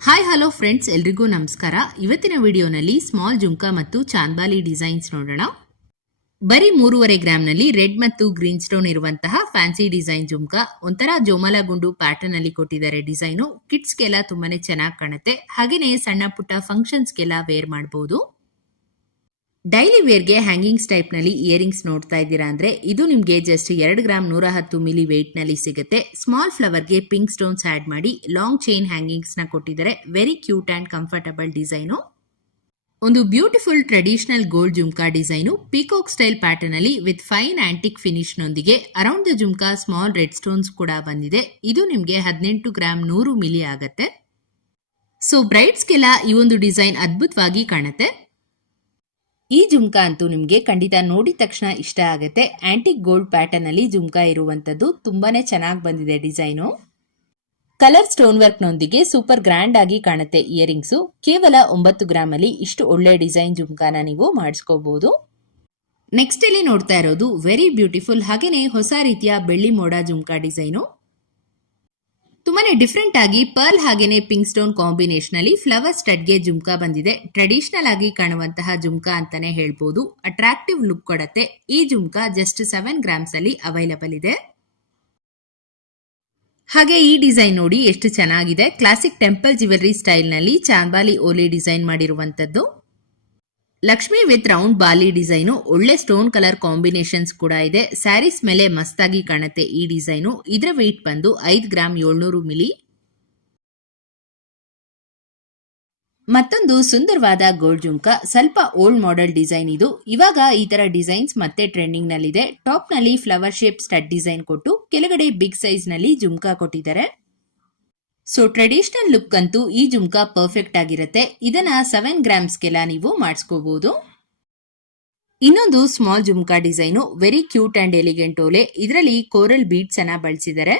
Hi hello friends, ಎಲ್ರಿಗೂ ನಮಸ್ಕಾರ. ಇವತ್ತಿನ ವಿಡಿಯೋನಲ್ಲಿ ಸ್ಮಾಲ್ ಜುಮ್ಕಾ ಮತ್ತು ಚಾಂದ್ಬಾಲಿ ಡಿಸೈನ್ಸ್ ನೋಡೋಣ. ಬರೀ 3.5 ಗ್ರಾಮ್ನಲ್ಲಿ ರೆಡ್ ಮತ್ತು ಗ್ರೀನ್ ಸ್ಟೋನ್ ಇರುವಂತಹ ಫ್ಯಾನ್ಸಿ ಡಿಸೈನ್ ಜುಮ್ಕಾ. ಒಂಥರ ಜೋಮಲ ಗುಂಡು ಪ್ಯಾಟರ್ನ್ ಅಲ್ಲಿ ಕೊಟ್ಟಿದ್ದಾರೆ ಡಿಸೈನು. ಕಿಡ್ಸ್ಗೆಲ್ಲ ತುಂಬಾನೇ ಚೆನ್ನಾಗಿ ಕಾಣುತ್ತೆ. ಹಾಗೇನೆ ಸಣ್ಣ ಪುಟ್ಟ ಫಂಕ್ಷನ್ಸ್ಗೆಲ್ಲ ವೇರ್ ಮಾಡಬಹುದು. ಡೈಲಿ ವೇರ್ಗೆ ಹ್ಯಾಂಗಿಂಗ್ಸ್ ಟೈಪ್ ನಲ್ಲಿ ಇಯರಿಂಗ್ಸ್ ನೋಡ್ತಾ ಇದ್ದೀರಾ ಅಂದ್ರೆ ಇದು ನಿಮ್ಗೆ ಜಸ್ಟ್ 2 ಗ್ರಾಮ್ 110 ಮಿಲಿ ವೇಟ್ ನಲ್ಲಿ ಸಿಗುತ್ತೆ. ಸ್ಮಾಲ್ ಫ್ಲವರ್ಗೆ ಪಿಂಕ್ ಸ್ಟೋನ್ಸ್ ಆಡ್ ಮಾಡಿ ಲಾಂಗ್ ಚೈನ್ ಹ್ಯಾಂಗಿಂಗ್ಸ್ ನ ಕೊಟ್ಟಿದ್ದಾರೆ. Very cute and comfortable design. ಒಂದು beautiful traditional gold jhumka design peacock style pattern ಅಲ್ಲಿ ವಿತ್ ಫೈನ್ ಆಂಟಿಕ್ ಫಿನಿಶ್ ನೊಂದಿಗೆ around the jhumka small red stones ಕೂಡ ಬಂದಿದೆ. ಇದು ನಿಮ್ಗೆ 18 ಗ್ರಾಮ್ 100 ಮಿಲಿ ಆಗುತ್ತೆ. ಸೊ ಬ್ರೈಡ್ಸ್ಗೆಲ್ಲ ಈ ಒಂದು ಡಿಸೈನ್ ಅದ್ಭುತವಾಗಿ ಕಾಣುತ್ತೆ. ಈ ಜುಮ್ಕಾ ಅಂತೂ ನಿಮ್ಗೆ ಖಂಡಿತ ನೋಡಿದ ತಕ್ಷಣ ಇಷ್ಟ ಆಗುತ್ತೆ. ಆಂಟಿಕ್ ಗೋಲ್ಡ್ ಪ್ಯಾಟರ್ನ್ ಅಲ್ಲಿ ಜುಮ್ಕಾ ಇರುವಂತದ್ದು ತುಂಬಾನೇ ಚೆನ್ನಾಗಿ ಬಂದಿದೆ ಡಿಸೈನು. ಕಲರ್ ಸ್ಟೋನ್ ವರ್ಕ್ ನೊಂದಿಗೆ ಸೂಪರ್ ಗ್ರ್ಯಾಂಡ್ ಆಗಿ ಕಾಣುತ್ತೆ ಇಯರಿಂಗ್ಸು. ಕೇವಲ 9 ಗ್ರಾಮ್ ಅಲ್ಲಿ ಇಷ್ಟು ಒಳ್ಳೆ ಡಿಸೈನ್ ಜುಮ್ಕಾನ ನೀವು ಮಾಡಿಸ್ಕೋಬಹುದು. ನೆಕ್ಸ್ಟ್ ಇಲ್ಲಿ ನೋಡ್ತಾ ಇರೋದು ವೆರಿ ಬ್ಯೂಟಿಫುಲ್ ಹಾಗೇನೆ ಹೊಸ ರೀತಿಯ ಬೆಳ್ಳಿ ಮೋಡ ಜುಮ್ಕಾ ಡಿಸೈನು. ತುಂಬಾನೇ ಡಿಫ್ರೆಂಟ್ ಆಗಿ ಪರ್ಲ್ ಹಾಗೇನೆ ಪಿಂಕ್ ಸ್ಟೋನ್ ಕಾಂಬಿನೇಷನ್ ಅಲ್ಲಿ ಫ್ಲವರ್ ಸ್ಟಡ್ಗೆ ಜುಮ್ಕಾ ಬಂದಿದೆ. ಟ್ರೆಡಿಷನಲ್ ಆಗಿ ಕಾಣುವಂತಹ ಜುಮ್ಕಾ ಅಂತಾನೆ ಹೇಳ್ಬೋದು. ಅಟ್ರಾಕ್ಟಿವ್ ಲುಕ್ ಕೊಡುತ್ತೆ. ಈ ಜುಮ್ಕಾ ಜಸ್ಟ್ 7 ಗ್ರಾಮ್ಸ್ ಅಲ್ಲಿ ಅವೈಲಬಲ್ ಇದೆ. ಹಾಗೆ ಈ ಡಿಸೈನ್ ನೋಡಿ ಎಷ್ಟು ಚೆನ್ನಾಗಿದೆ. ಕ್ಲಾಸಿಕ್ ಟೆಂಪಲ್ ಜ್ಯುವೆಲರಿ ಸ್ಟೈಲ್ ನಲ್ಲಿ ಚಾಂದ್ಬಾಲಿ ಓಲಿ ಡಿಸೈನ್ ಮಾಡಿರುವಂತದ್ದು. Lakshmi with round bali design. ಒಳ್ಳೆ ಸ್ಟೋನ್ ಕಲರ್ ಕಾಂಬಿನೇಷನ್ಸ್ ಕೂಡ ಇದೆ. ಸ್ಯಾರೀಸ್ ಮೇಲೆ ಮಸ್ತಾಗಿ ಕಾಣುತ್ತೆ ಈ ಡಿಸೈನು. ಇದರ ವೆಯ್ಟ್ ಬಂದು 5 ಗ್ರಾಮ್ 700 ಮಿಲಿ. ಮತ್ತೊಂದು ಸುಂದರವಾದ ಗೋಲ್ಡ್ ಜುಮ್ಕಾ. ಸ್ವಲ್ಪ ಓಲ್ಡ್ ಮಾಡೆಲ್ ಡಿಸೈನ್ ಇದು. ಇವಾಗ ಈ ತರ ಡಿಸೈನ್ಸ್ ಮತ್ತೆ ಟ್ರೆಂಡಿಂಗ್ ನಲ್ಲಿದೆ. ಟಾಪ್ ನಲ್ಲಿ ಫ್ಲವರ್ ಶೇಪ್ ಸ್ಟಡ್ ಡಿಸೈನ್ ಕೊಟ್ಟು ಕೆಳಗಡೆ ಬಿಗ್ ಸೈಜ್ ನಲ್ಲಿ ಜುಮ್ಕಾ ಕೊಟ್ಟಿದ್ದಾರೆ. ಸೊ ಟ್ರೆಡಿಷನಲ್ ಲುಕ್ ಅಂತೂ ಈ ಜುಮ್ಕಾ ಪರ್ಫೆಕ್ಟ್ ಆಗಿರುತ್ತೆ. ಇದನ್ನ 7 ಗ್ರಾಮ್ಸ್ಗೆಲ್ಲ ನೀವು ಮಾಡಿಸ್ಕೋಬಹುದು. ಇನ್ನೊಂದು small jhumka design. Very cute and elegant ಓಲೆ. ಇದರಲ್ಲಿ ಕೋರಲ್ ಬೀಡ್ಸ್ ಅನ್ನ ಬಳಸಿದ್ದಾರೆ.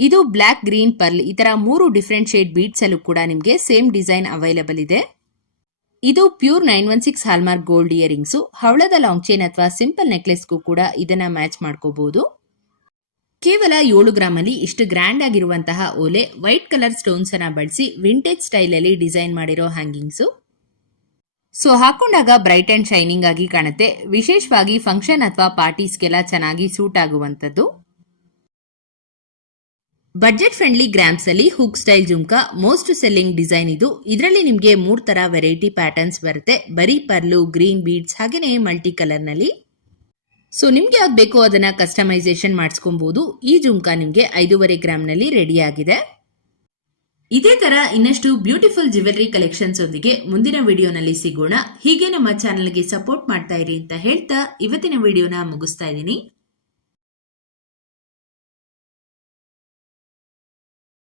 ಇದು ಬ್ಲಾಕ್, ಗ್ರೀನ್, ಪರ್ಲ್ ಈ ತರ 3 ಡಿಫ್ರೆಂಟ್ ಶೇಡ್ ಬೀಡ್ಸ್ ಅಲ್ಲೂ ಕೂಡ ನಿಮ್ಗೆ ಸೇಮ್ ಡಿಸೈನ್ ಅವೈಲಬಲ್ ಇದೆ. ಇದು ಪ್ಯೂರ್ 916 ಹಾಲ್ಮಾರ್ಕ್ ಗೋಲ್ಡ್ ಇಯರಿಂಗ್ಸು. ಹವಳದ ಲಾಂಗ್ ಚೈನ್ ಅಥವಾ ಸಿಂಪಲ್ ನೆಕ್ಲೆಸ್ಗೂ ಕೂಡ ಇದನ್ನ ಮ್ಯಾಚ್ ಮಾಡ್ಕೋಬಹುದು. ಕೇವಲ 7 ಗ್ರಾಮ್ ಅಲ್ಲಿ ಇಷ್ಟು ಗ್ರ್ಯಾಂಡ್ ಆಗಿರುವಂತಹ ಓಲೆ. ವೈಟ್ ಕಲರ್ ಸ್ಟೋನ್ಸ್ ಅನ್ನ ಬಳಸಿ ವಿಂಟೇಜ್ ಸ್ಟೈಲ್ ಅಲ್ಲಿ ಡಿಸೈನ್ ಮಾಡಿರೋ ಹ್ಯಾಂಗಿಂಗ್ಸು. ಸೊ ಹಾಕೊಂಡಾಗ ಬ್ರೈಟ್ ಅಂಡ್ ಶೈನಿಂಗ್ ಆಗಿ ಕಾಣುತ್ತೆ. ವಿಶೇಷವಾಗಿ ಫಂಕ್ಷನ್ ಅಥವಾ ಪಾರ್ಟೀಸ್ಗೆಲ್ಲ ಚೆನ್ನಾಗಿ ಸೂಟ್ ಆಗುವಂತದ್ದು. ಬಡ್ಜೆಟ್ ಫ್ರೆಂಡ್ಲಿ ಗ್ರಾಮ್ಸ್ ಅಲ್ಲಿ hook style jhumka most selling design ಇದು. ಇದರಲ್ಲಿ ನಿಮ್ಗೆ 3 ತರ ವೆರೈಟಿ ಪ್ಯಾಟರ್ನ್ಸ್ ಬರುತ್ತೆ. ಬರೀ ಪರ್ಲು, ಗ್ರೀನ್ ಬೀಡ್ಸ್ ಹಾಗೇನೆ ಮಲ್ಟಿ ಕಲರ್ ನಲ್ಲಿ. ಸೊ ನಿಮ್ಗೆ ಯಾವ್ದು ಬೇಕೋ ಅದನ್ನ ಕಸ್ಟಮೈಸೇಷನ್ ಮಾಡಿಸ್ಕೊಬಹುದು. ಈ ಜುಮ್ಕಾ ನಿಮ್ಗೆ 5.5 ಗ್ರಾಮ್ ನಲ್ಲಿ ರೆಡಿ ಆಗಿದೆ. ಇದೇ ತರ ಇನ್ನಷ್ಟು ಬ್ಯೂಟಿಫುಲ್ ಜ್ಯುವೆಲರಿ ಕಲೆಕ್ಷನ್ಸ್ ಒಂದಿಗೆ ಮುಂದಿನ ವಿಡಿಯೋನಲ್ಲಿ ಸಿಗೋಣ. ಹೀಗೆ ನಮ್ಮ ಚಾನೆಲ್ಗೆ ಸಪೋರ್ಟ್ ಮಾಡ್ತಾ ಇರಿ ಅಂತ ಹೇಳ್ತಾ ಇವತ್ತಿನ ವಿಡಿಯೋನ ಮುಗಿಸ್ತಾ ಇದ್ದೀನಿ.